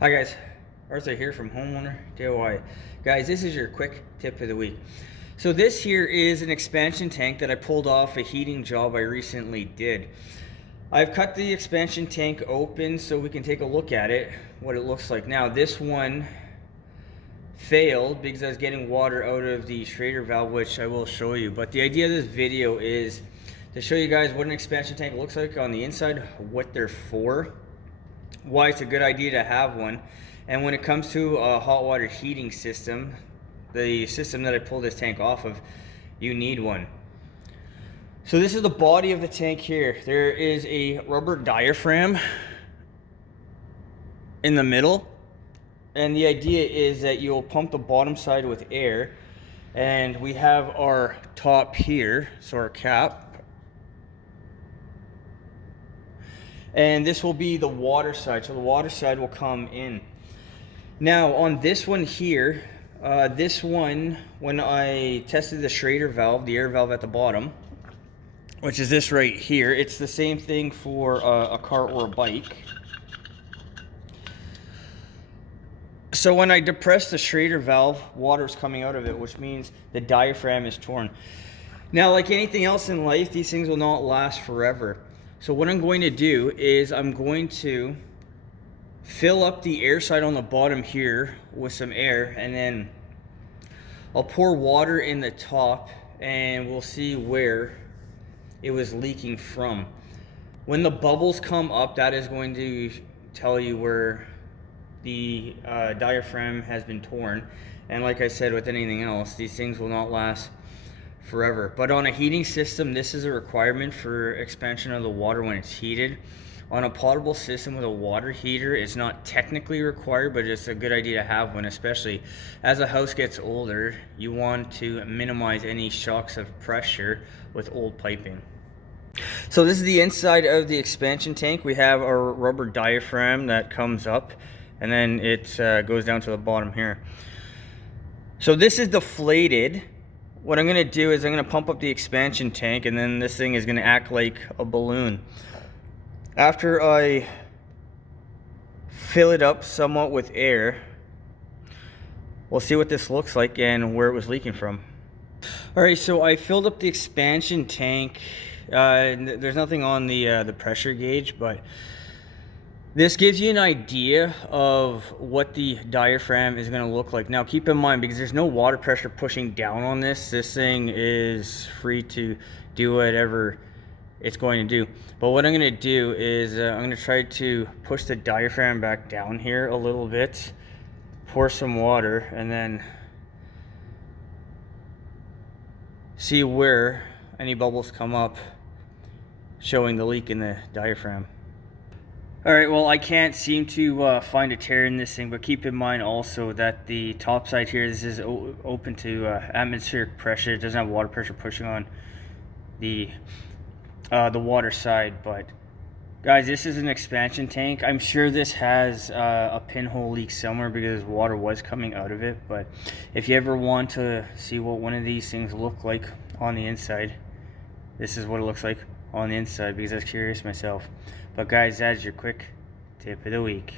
Hi guys, Arthur here from Homeowner DIY. Guys, this is your quick tip of the week. So this here is an expansion tank that I pulled off a heating job I recently did. I've cut the expansion tank open so we can take a look at it, what it looks like. Now this one failed because I was getting water out of the Schrader valve, which I will show you. But the idea of this video is to show you guys what an expansion tank looks like on the inside, what they're for, why it's a good idea to have one, and when it comes to a hot water heating system, the system that I pulled this tank off of, you need one. So this is the body of the tank here. There is a rubber diaphragm in the middle, and the idea is that you'll pump the bottom side with air, and we have our top here, so our cap. And this will be the water side, so the water side will come in. Now on this one here, this one, when I tested the Schrader valve, the air valve at the bottom, which is this right here, it's the same thing for a car or a bike. So when I depress the Schrader valve, water's coming out of it, which means the diaphragm is torn. Now, like anything else in life, these things will not last forever. So what I'm going to do is I'm going to fill up the air side on the bottom here with some air, and then I'll pour water in the top, and we'll see where it was leaking from. When the bubbles come up, that is going to tell you where the diaphragm has been torn. And like I said, with anything else, these things will not last forever. But on a heating system, this is a requirement for expansion of the water when it's heated. On a potable system with a water heater, it's not technically required, but it's a good idea to have one, especially as a house gets older. You want to minimize any shocks of pressure with old piping. So this is the inside of the expansion tank. We have our rubber diaphragm that comes up, and then it goes down to the bottom here. So this is deflated. What I'm going to do is I'm going to pump up the expansion tank, and then this thing is going to act like a balloon. After I fill it up somewhat with air, we'll see what this looks like and where it was leaking from. Alright, so I filled up the expansion tank. There's nothing on the pressure gauge, but this gives you an idea of what the diaphragm is going to look like. Now keep in mind, because there's no water pressure pushing down on this, this thing is free to do whatever it's going to do. But what I'm going to do is I'm going to try to push the diaphragm back down here a little bit, pour some water, and then see where any bubbles come up, showing the leak in the diaphragm. Alright, well, I can't seem to find a tear in this thing, but keep in mind also that the top side here, this is open to atmospheric pressure. It doesn't have water pressure pushing on the water side. But guys, this is an expansion tank. I'm sure this has a pinhole leak somewhere because water was coming out of it. But if you ever want to see what one of these things look like on the inside, this is what it looks like on the inside, because I was curious myself. But guys, that's your quick tip of the week.